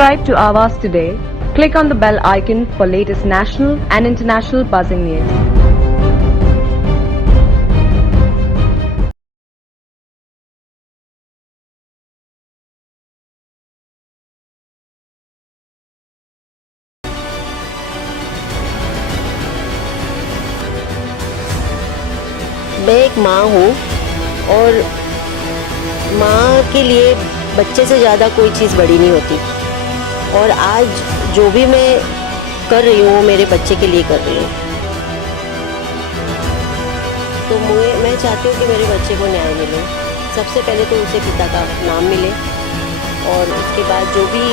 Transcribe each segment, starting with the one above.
Subscribe to Avas today. Click on the bell icon for latest national and international buzzing news. मैं एक माँ हूँ और माँ के लिए बच्चे से ज़्यादा कोई चीज़ बड़ी नहीं होती। और आज जो भी मैं कर रही हूँ वो मेरे बच्चे के लिए कर रही हूँ। तो मैं चाहती हूँ कि मेरे बच्चे को न्याय मिले। सबसे पहले तो उसे पिता का नाम मिले और उसके बाद जो भी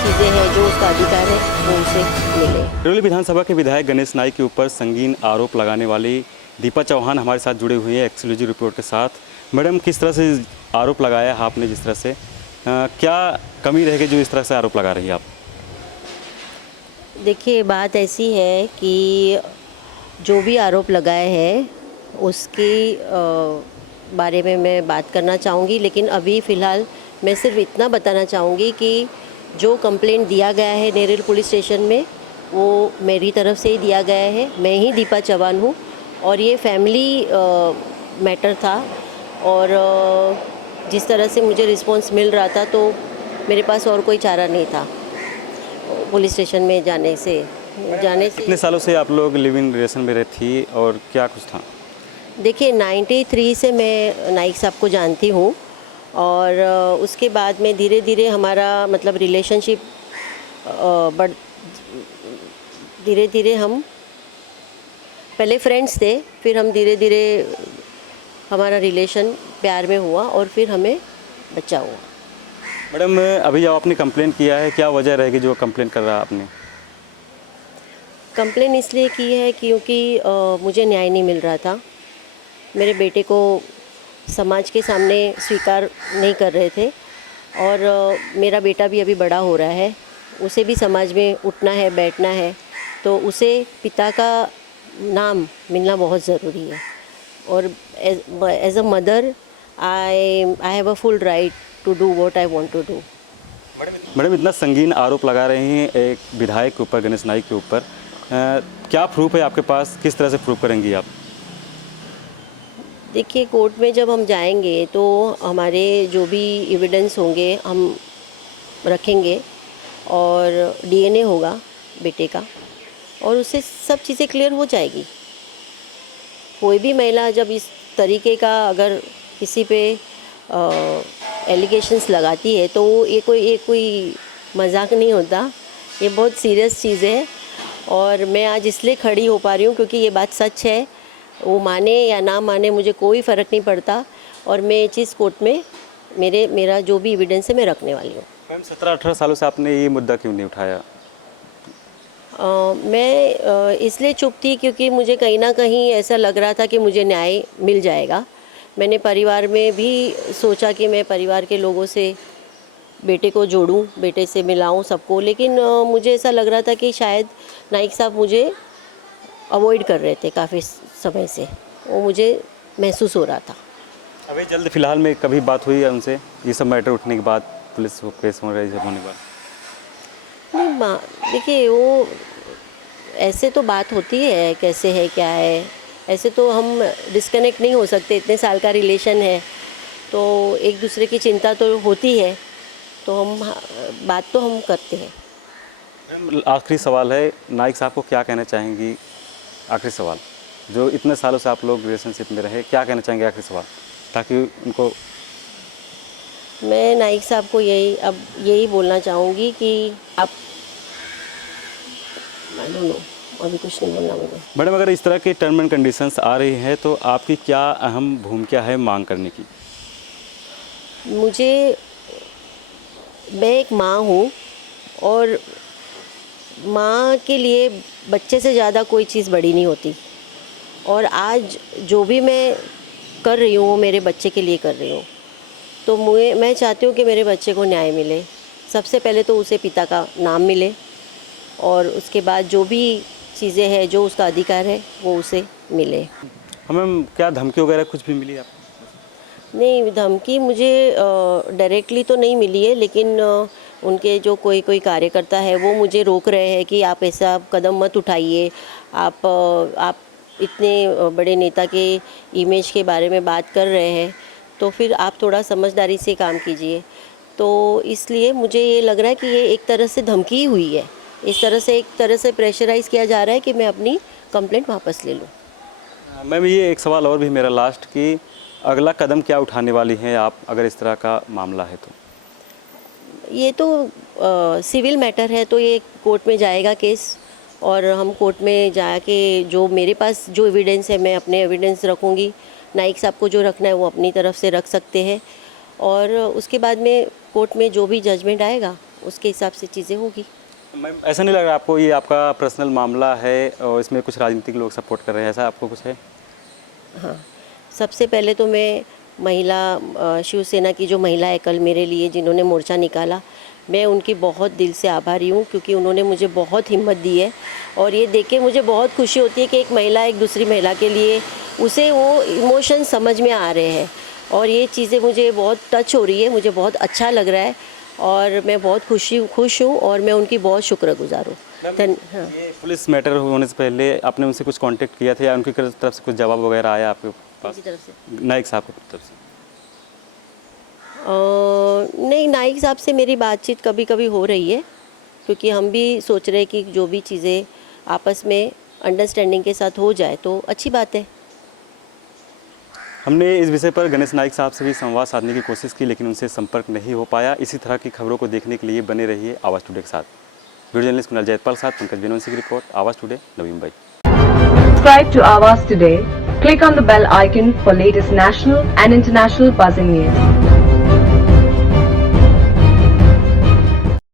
चीज़ें हैं जो उसका अधिकार है वो उसे मिले। करौली विधानसभा के विधायक गणेश नाइक के ऊपर संगीन आरोप लगाने वाली दीपा चौहान हमारे साथ जुड़े हुए हैं एक्सक्लूसिव रिपोर्ट के साथ। मैडम, किस तरह से आरोप लगाया है आपने, जिस तरह से क्या कमी रहेगी जो इस तरह से आरोप लगा रही है आप? देखिए, बात ऐसी है कि जो भी आरोप लगाए हैं उसकी बारे में मैं बात करना चाहूँगी, लेकिन अभी फ़िलहाल मैं सिर्फ इतना बताना चाहूँगी कि जो कंप्लेंट दिया गया है नेरेल पुलिस स्टेशन में वो मेरी तरफ से ही दिया गया है। मैं ही दीपा चौहान हूँ और ये फैमिली मैटर था और जिस तरह से मुझे रिस्पांस मिल रहा था तो मेरे पास और कोई चारा नहीं था पुलिस स्टेशन में जाने से। कितने सालों से आप लोग लिव इन रिलेशन में रहती थी और क्या कुछ था? देखिए, 93 से मैं नाइक साहब को जानती हूँ और उसके बाद में धीरे धीरे हमारा मतलब रिलेशनशिप बढ़ धीरे धीरे हम पहले फ्रेंड्स थे, फिर हम धीरे धीरे हमारा रिलेशन प्यार में हुआ और फिर हमें बच्चा हुआ। मैडम, अभी जब आपने कंप्लेंट किया है, क्या वजह रहेगी जो कंप्लेंट कर रहा है आपने? कंप्लेन इसलिए की है क्योंकि मुझे न्याय नहीं मिल रहा था। मेरे बेटे को समाज के सामने स्वीकार नहीं कर रहे थे और मेरा बेटा भी अभी बड़ा हो रहा है, उसे भी समाज में उठना है, बैठना है, तो उसे पिता का नाम मिलना बहुत ज़रूरी है। और as a mother I have a full right to do what I want to do. Madam, इतना संगीन आरोप लगा रहे हैं एक विधायक के ऊपर, गणेश नाइक के ऊपर, क्या प्रूफ है आपके पास? किस तरह से प्रूफ करेंगी आप? देखिए, कोर्ट में जब हम जाएंगे तो हमारे जो भी एविडेंस होंगे हम रखेंगे और डीएनए होगा बेटे का और उससे सब चीज़ें क्लियर हो जाएगी। कोई भी महिला जब इस तरीके का अगर किसी पे एलिगेशंस लगाती है तो ये कोई मजाक नहीं होता, ये बहुत सीरियस चीज़ है। और मैं आज इसलिए खड़ी हो पा रही हूँ क्योंकि ये बात सच है। वो माने या ना माने मुझे कोई फ़र्क नहीं पड़ता और मैं ये चीज़ कोर्ट में मेरा जो भी एविडेंस है मैं रखने वाली हूँ। मैम, 17-18 सालों से आपने ये मुद्दा क्यों नहीं उठाया? मैं इसलिए चुप थी क्योंकि मुझे कहीं ना कहीं ऐसा लग रहा था कि मुझे न्याय मिल जाएगा। मैंने परिवार में भी सोचा कि मैं परिवार के लोगों से बेटे को जोड़ूं, बेटे से मिलाऊं सबको, लेकिन मुझे ऐसा लग रहा था कि शायद नाइक साहब मुझे अवॉइड कर रहे थे काफ़ी समय से, वो मुझे महसूस हो रहा था। अभी जल्द फिलहाल में कभी बात हुई है उनसे, ये सब मैटर उठने के बाद, पुलिस को केस हो रही सब होने के बाद? नहीं माँ, देखिए वो ऐसे तो बात होती है, कैसे है क्या है, ऐसे तो हम डिस्कनेक्ट नहीं हो सकते। इतने साल का रिलेशन है तो एक दूसरे की चिंता तो होती है, तो हम बात तो हम करते हैं। आखिरी सवाल है, नाइक साहब को क्या कहना चाहेंगी? आखिरी सवाल, जो इतने सालों से आप लोग रिलेशनशिप में रहे, क्या कहना चाहेंगे आखिरी सवाल, ताकि उनको? मैं नाइक साहब को यही बोलना चाहूँगी कि आप आई डोंट नो, अभी कुछ नहीं बोलना मुझे। मैडम, अगर इस तरह के टर्म एंड कंडीशंस आ रही हैं तो आपकी क्या अहम भूमिका है मांग करने की? मैं एक माँ हूँ और माँ के लिए बच्चे से ज़्यादा कोई चीज़ बड़ी नहीं होती। और आज जो भी मैं कर रही हूँ वो मेरे बच्चे के लिए कर रही हूँ। तो मैं चाहती हूँ कि मेरे बच्चे को न्याय मिले। सबसे पहले तो उसे पिता का नाम मिले और उसके बाद जो भी चीज़ें हैं जो उसका अधिकार है वो उसे मिले। हमें क्या धमकी वगैरह कुछ भी मिली आपको? नहीं, धमकी मुझे डायरेक्टली तो नहीं मिली है, लेकिन उनके जो कोई कोई कार्यकर्ता है वो मुझे रोक रहे हैं कि आप ऐसा कदम मत उठाइए, आप इतने बड़े नेता के इमेज के बारे में बात कर रहे हैं, तो फिर आप थोड़ा समझदारी से काम कीजिए। तो इसलिए मुझे ये लग रहा है कि ये एक तरह से धमकी ही हुई है, इस तरह से एक तरह से प्रेशराइज़ किया जा रहा है कि मैं अपनी कंप्लेंट वापस ले लूँ। मैम ये एक सवाल और भी मेरा लास्ट कि अगला कदम क्या उठाने वाली हैं आप अगर इस तरह का मामला है तो? ये तो सिविल मैटर है, तो ये कोर्ट में जाएगा केस, और हम कोर्ट में जाके जो मेरे पास जो एविडेंस है मैं अपने एविडेंस रखूँगी। नाइक साहब को जो रखना है वो अपनी तरफ से रख सकते हैं, और उसके बाद में कोर्ट में जो भी जजमेंट आएगा उसके हिसाब से चीज़ें होगी। मैम ऐसा नहीं लग रहा आपको ये आपका पर्सनल मामला है और इसमें कुछ राजनीतिक लोग सपोर्ट कर रहे हैं, ऐसा आपको कुछ है? हाँ, सबसे पहले तो मैं महिला शिवसेना की जो महिला है कल मेरे लिए जिन्होंने मोर्चा निकाला, मैं उनकी बहुत दिल से आभारी हूँ, क्योंकि उन्होंने मुझे बहुत हिम्मत दी है। और ये देख के मुझे बहुत खुशी होती है कि एक महिला एक दूसरी महिला के लिए उसे वो इमोशन समझ में आ रहे हैं, और ये चीज़ें मुझे बहुत टच हो रही है, मुझे बहुत अच्छा लग रहा है, और मैं बहुत खुश हूँ, और मैं उनकी बहुत शुक्रगुजार हूँ। हाँ। ये पुलिस मैटर होने से पहले आपने उनसे कुछ कांटेक्ट किया था या उनकी तरफ से कुछ जवाब वगैरह आया आपके पास? किसी तरफ से नाइक साहब की तरफ से? नहीं, नाइक साहब से मेरी बातचीत कभी कभी हो रही है, क्योंकि हम भी सोच रहे हैं कि जो भी चीज़ें आपस में अंडरस्टैंडिंग के साथ हो जाए तो अच्छी बात है। हमने इस विषय पर गणेश नाइक साहब से भी संवाद साधने की कोशिश की, लेकिन उनसे संपर्क नहीं हो पाया। इसी तरह की खबरों को देखने के लिए बने रहिए आवाज़ टुडे के साथ। वीडियो जर्नलिस्ट कुणाल जयपाल के साथ पंकज बेनवंशी की रिपोर्ट, आवाज़ today, Navi Mumbai. Subscribe to Awaaz today. Click on the bell icon for latest national and international buzzing news.